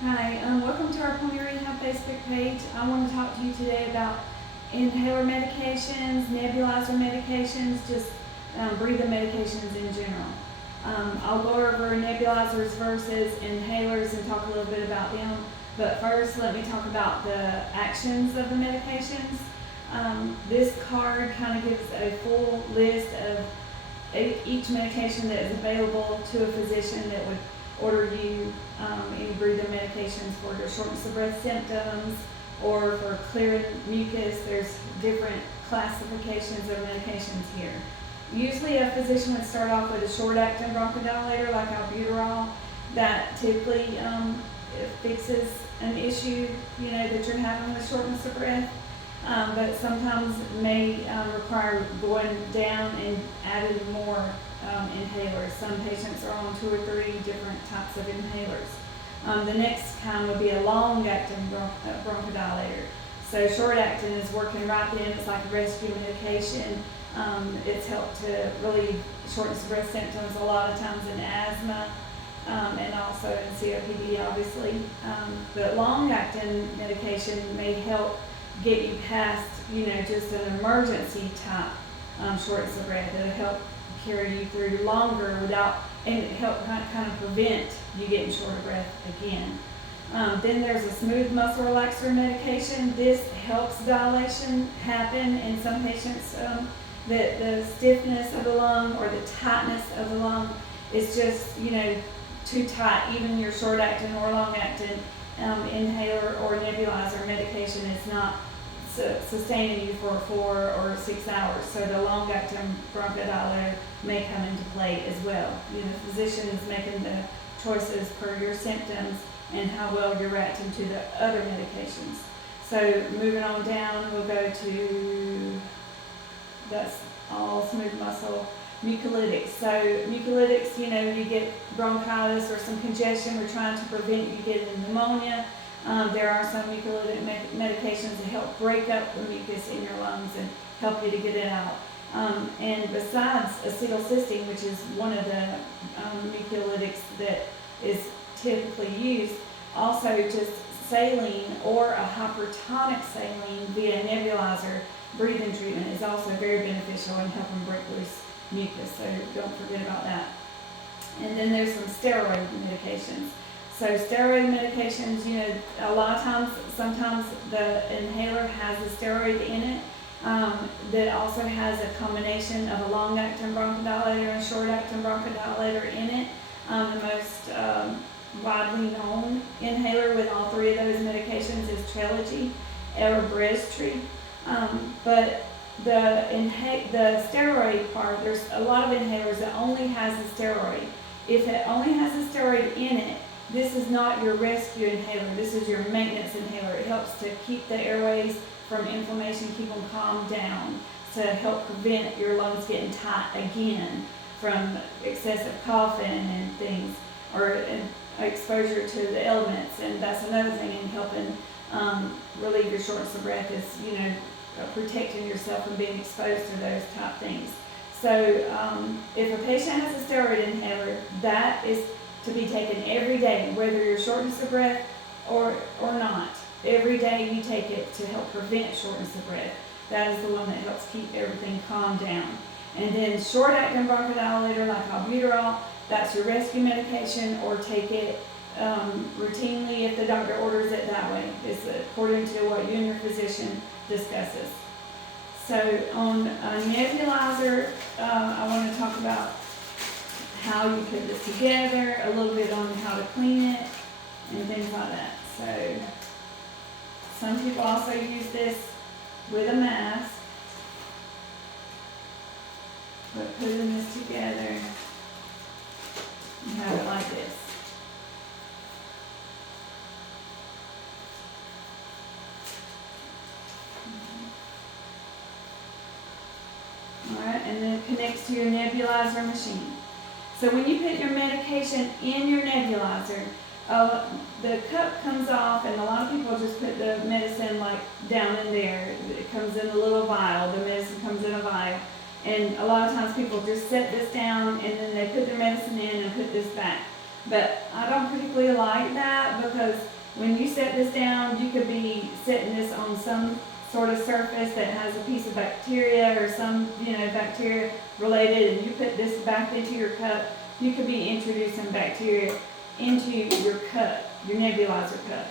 Hi, welcome to our Pony Rehab Facebook page. I want to talk to you today about inhaler medications, nebulizer medications, just breathing medications in general. I'll go over nebulizers versus inhalers and talk a little bit about them. But first, let me talk about the actions of the medications. This card kind of gives a full list of each medication that is available to a physician that would order you any breathing medications for your shortness of breath symptoms or for clearing mucus. There's different classifications of medications here. Usually a physician would start off with a short-acting bronchodilator like albuterol that typically fixes an issue, that you're having with shortness of breath. But sometimes may require going down and adding more inhalers. Some patients are on 2 or 3 different types of inhalers. The next kind would be a long-acting bronchodilator. So short-acting is working right then. It's like a rescue medication. It's helped to relieve shortness of breath symptoms a lot of times in asthma and also in COPD, obviously. But long-acting medication may help get you past, just an emergency type shortness of breath. It'll help carry you through longer and help kind of prevent you getting short of breath again. Then there's a smooth muscle relaxer medication. This helps dilation happen in some patients. The stiffness of the lung or the tightness of the lung is just, too tight. Even your short-acting or long-acting inhaler or nebulizer medication is not sustaining you for 4 or 6 hours. So the long-acting bronchodilator may come into play as well. The physician is making the choices per your symptoms and how well you're reacting to the other medications. So moving on down, we'll go to, that's all smooth muscle, mucolytics. So mucolytics, you get bronchitis or some congestion. We're trying to prevent you getting pneumonia. There are some mucolytic medications that help break up the mucus in your lungs and help you to get it out. And besides acetylcysteine, which is one of the mucolytics that is typically used, also just saline or a hypertonic saline via nebulizer breathing treatment is also very beneficial in helping break loose mucus, so don't forget about that. And then there's some steroid medications. So steroid medications, a lot of times, sometimes the inhaler has a steroid in it that also has a combination of a long-acting bronchodilator and short-acting bronchodilator in it. The most widely known inhaler with all 3 of those medications is Trelegy or Breztri. But the steroid part, there's a lot of inhalers that only has a steroid. If it only has a steroid in it, this is not your rescue inhaler. This is your maintenance inhaler. It helps to keep the airways from inflammation, keep them calmed down, to help prevent your lungs getting tight again from excessive coughing and things, or exposure to the elements. And that's another thing in helping relieve your shortness of breath is, protecting yourself from being exposed to those type things. So if a patient has a steroid inhaler, that is to be taken every day, whether you're shortness of breath or not. Every day you take it to help prevent shortness of breath. That is the one that helps keep everything calmed down. And then short-acting bronchodilator like albuterol, that's your rescue medication, or take it routinely if the doctor orders it that way. It's according to what you and your physician discusses. So on a nebulizer, I want to talk about how you put this together, a little bit on how to clean it, and things like that. So some people also use this with a mask, but putting this together, you have it like this. Alright, and then it connects to your nebulizer machine. So when you put your medication in your nebulizer, the cup comes off, and a lot of people just put the medicine like down in there. It comes in a little vial. The medicine comes in a vial. And a lot of times people just set this down and then they put their medicine in and put this back. But I don't particularly like that because when you set this down, you could be setting this on some sort of surface that has a piece of bacteria or some, bacteria related, and you put this back into your cup, you could be introducing bacteria into your cup, your nebulizer cup.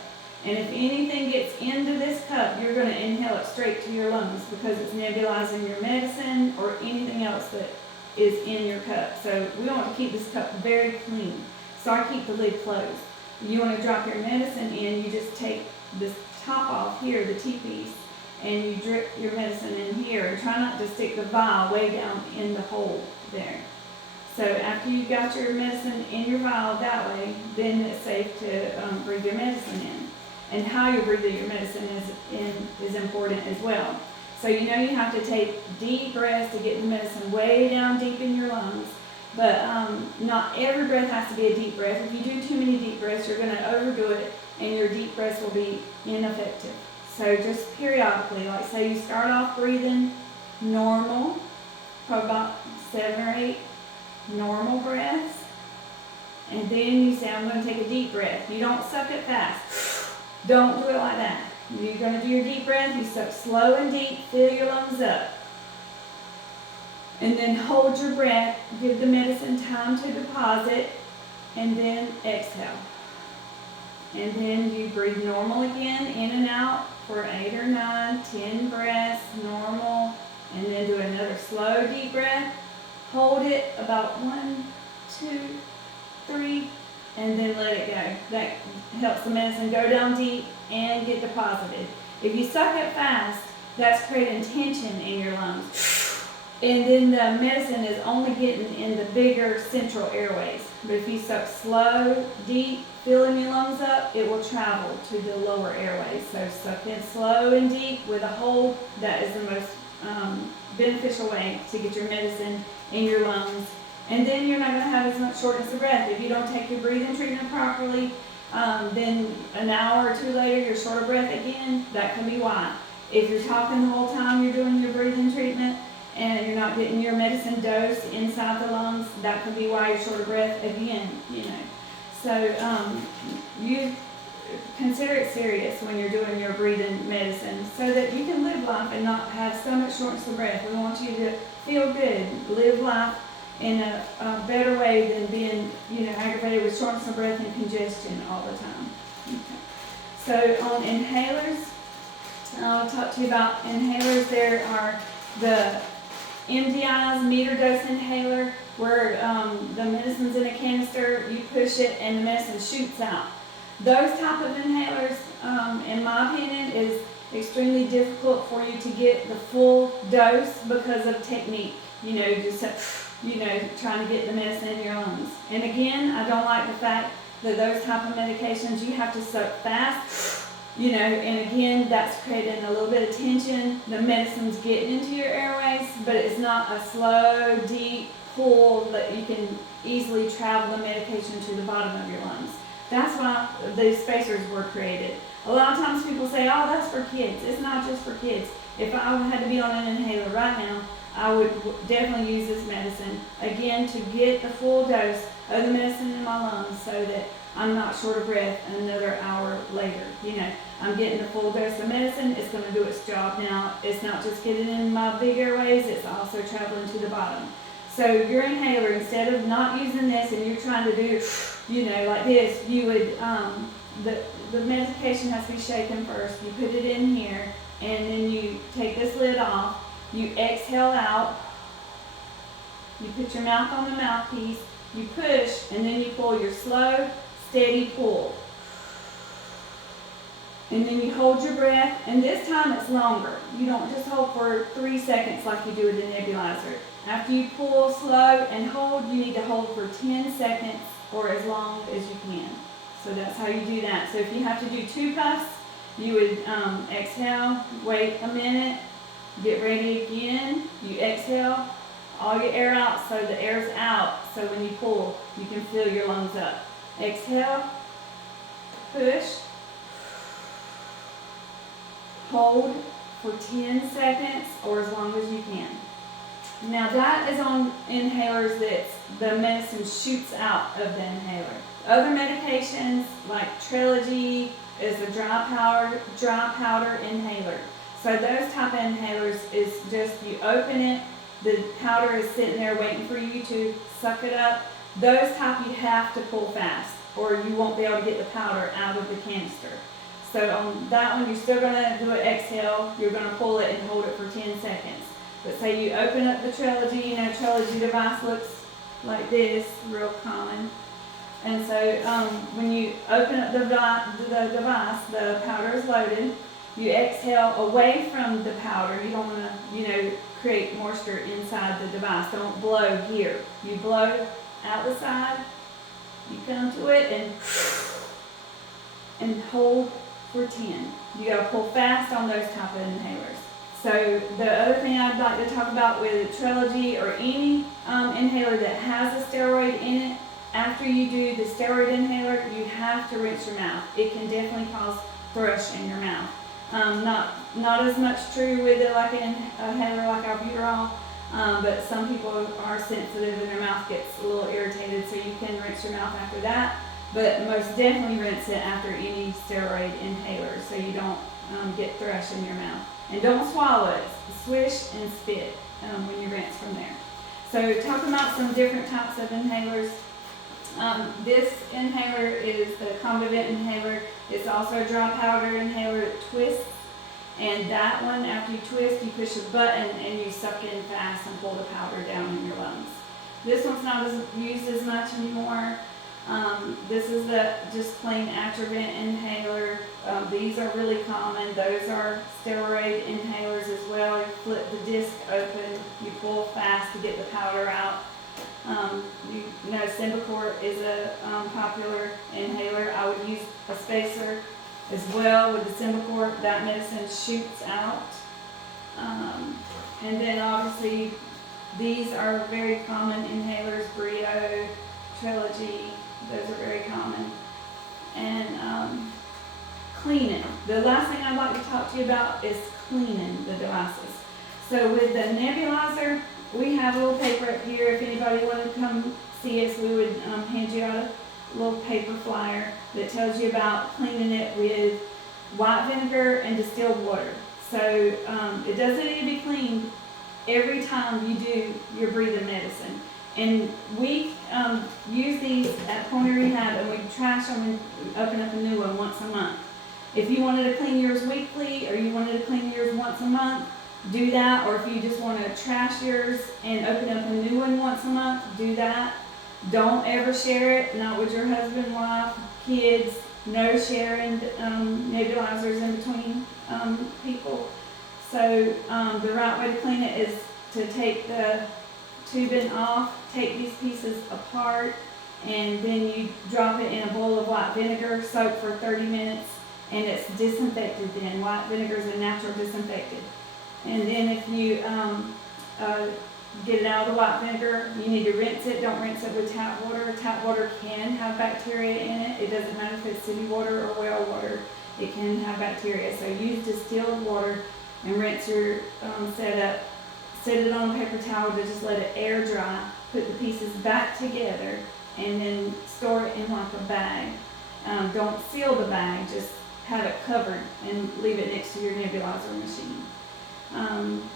And if anything gets into this cup, you're going to inhale it straight to your lungs because it's nebulizing your medicine or anything else that is in your cup. So we want to keep this cup very clean. So I keep the lid closed. You want to drop your medicine in, you just take this top off here, the T-piece, and you drip your medicine in here. And try not to stick the vial way down in the hole there. So after you've got your medicine in your vial that way, then it's safe to breathe your medicine in. And how you breathe your medicine is important as well. So you have to take deep breaths to get the medicine way down deep in your lungs. But not every breath has to be a deep breath. If you do too many deep breaths, you're going to overdo it, and your deep breaths will be ineffective. So just periodically, like say you start off breathing normal, probably about 7 or 8 normal breaths, and then you say, I'm going to take a deep breath. You don't suck it fast. Don't do it like that. You're going to do your deep breath. You suck slow and deep, fill your lungs up. And then hold your breath, give the medicine time to deposit, and then exhale. And then you breathe normal again, in and out for 8 or 9, 10 breaths, normal, and then do another slow deep breath. Hold it about 1, 2, 3, and then let it go. That helps the medicine go down deep and get deposited. If you suck it fast, that's creating tension in your lungs. And then the medicine is only getting in the bigger central airways. But if you suck slow, deep, filling your lungs up, it will travel to the lower airways. So suck in slow and deep with a hold. That is the most beneficial way to get your medicine in your lungs. And then you're not going to have as much shortness of breath. If you don't take your breathing treatment properly, then an hour or 2 later you're short of breath again. That can be why. If you're talking the whole time you're doing your breathing treatment and you're not getting your medicine dose inside the lungs, that could be why you're short of breath again, So you consider it serious when you're doing your breathing medicine so that you can live life and not have so much shortness of breath. We want you to feel good, live life in a better way than being, aggravated with shortness of breath and congestion all the time. Okay. So on inhalers, I'll talk to you about inhalers. There are the MDIs, meter dose inhaler, where the medicine's in a canister, you push it and the medicine shoots out. Those type of inhalers, in my opinion, is extremely difficult for you to get the full dose because of technique. Trying to get the medicine in your lungs. And again, I don't like the fact that those type of medications you have to suck fast, and again, that's creating a little bit of tension. The medicine's getting into your airways, but it's not a slow, deep pull that you can easily travel the medication to the bottom of your lungs. That's why these spacers were created. A lot of times people say, oh, that's for kids. It's not just for kids. If I had to be on an inhaler right now, I would definitely use this medicine, again, to get the full dose of the medicine in my lungs so that I'm not short of breath another hour later. I'm getting the full dose of medicine. It's going to do its job now. It's not just getting in my big airways, it's also traveling to the bottom. So your inhaler, instead of not using this and you're trying to do, like this, you would, the medication has to be shaken first. You put it in here, and then you take this lid off. You exhale out. You put your mouth on the mouthpiece. You push, and then you pull your slow, steady pull. And then you hold your breath, and this time it's longer. You don't just hold for 3 seconds like you do with the nebulizer. After you pull slow and hold, you need to hold for 10 seconds or as long as you can. So that's how you do that. So if you have to do 2 puffs, you would exhale, wait a minute, get ready again. You exhale all your air out so the air's out. So when you pull, you can fill your lungs up. Exhale, push, hold for 10 seconds or as long as you can. Now that is on inhalers that the medicine shoots out of the inhaler. Other medications like Trilogy is a dry powder inhaler. So those type of inhalers is just you open it, the powder is sitting there waiting for you to suck it up. Those type you have to pull fast, or you won't be able to get the powder out of the canister. So on that one, you're still gonna do an exhale. You're gonna pull it and hold it for 10 seconds. But say you open up the Trilogy, Trilogy device looks like this, real common. And so when you open up the device, the powder is loaded. You exhale away from the powder. You don't want to, create moisture inside the device. Don't blow here. You blow out the side. You come to it and hold for 10. You gotta pull fast on those type of inhalers. So the other thing I'd like to talk about with Trilogy or any inhaler that has a steroid in it, after you do the steroid inhaler, you have to rinse your mouth. It can definitely cause thrush in your mouth. Not as much true with it like an inhaler like albuterol, but some people are sensitive and their mouth gets a little irritated, so you can rinse your mouth after that. But most definitely rinse it after any steroid inhaler so you don't get thrush in your mouth. And don't swallow it. Swish and spit when you rinse from there. So talking about some different types of inhalers. This inhaler is the Combivent inhaler. It's also a dry powder inhaler that twists. And that one, after you twist, you push a button and you suck in fast and pull the powder down in your lungs. This one's not used as much anymore. This is the just plain Atrovent inhaler. These are really common. Those are steroid inhalers as well. You flip the disc open, you pull fast to get the powder out. Symbicort is a popular inhaler. I would use a spacer as well with the Symbicort. That medicine shoots out. And then obviously these are very common inhalers, Brio, Trilogy, those are very common. And cleaning. The last thing I'd like to talk to you about is cleaning the devices. So with the nebulizer, we have a little paper up here. If anybody wanted to come see us, we would hand you out a little paper flyer that tells you about cleaning it with white vinegar and distilled water. So it doesn't need to be cleaned every time you do your breathing medicine. And we use these at Pulmonary Rehab, and we trash them and open up a new one once a month. If you wanted to clean yours weekly or you wanted to clean yours once a month, do that. Or if you just want to trash yours and open up a new one once a month, do that. Don't ever share it, not with your husband, wife, kids. No sharing nebulizers in between people. So the right way to clean it is to take the tubing off, take these pieces apart, and then you drop it in a bowl of white vinegar, soak for 30 minutes, and it's disinfected then. White vinegar is a natural disinfectant. And then if you get it out of the white vinegar, you need to rinse it. Don't rinse it with tap water. Tap water can have bacteria in it. It doesn't matter if it's city water or well water. It can have bacteria. So use distilled water and rinse your setup. Set it on a paper towel to just let it air dry. Put the pieces back together and then store it in like a bag. Don't seal the bag, just have it covered and leave it next to your nebulizer machine.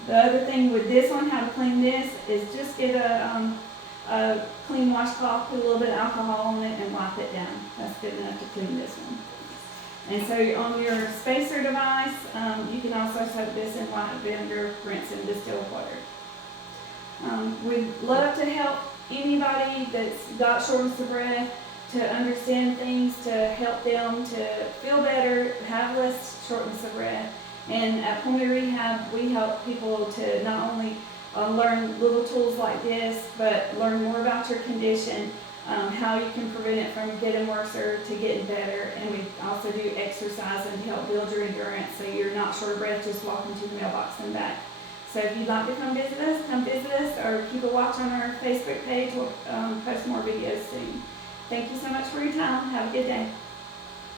The other thing with this one, how to clean this, is just get a clean washcloth, put a little bit of alcohol on it and wipe it down. That's good enough to clean this one. And so on your spacer device, you can also soak this in white vinegar, rinse in distilled water. We'd love to help anybody that's got shortness of breath to understand things, to help them to feel better, have less shortness of breath. And at Pulmonary Rehab, we help people to not only learn little tools like this, but learn more about your condition, how you can prevent it from getting worse or to getting better. And we also do exercising to help build your endurance so you're not short of breath just walking to the mailbox and back. So if you'd like to come visit us, or keep a watch on our Facebook page. We'll post more videos soon. Thank you so much for your time. Have a good day.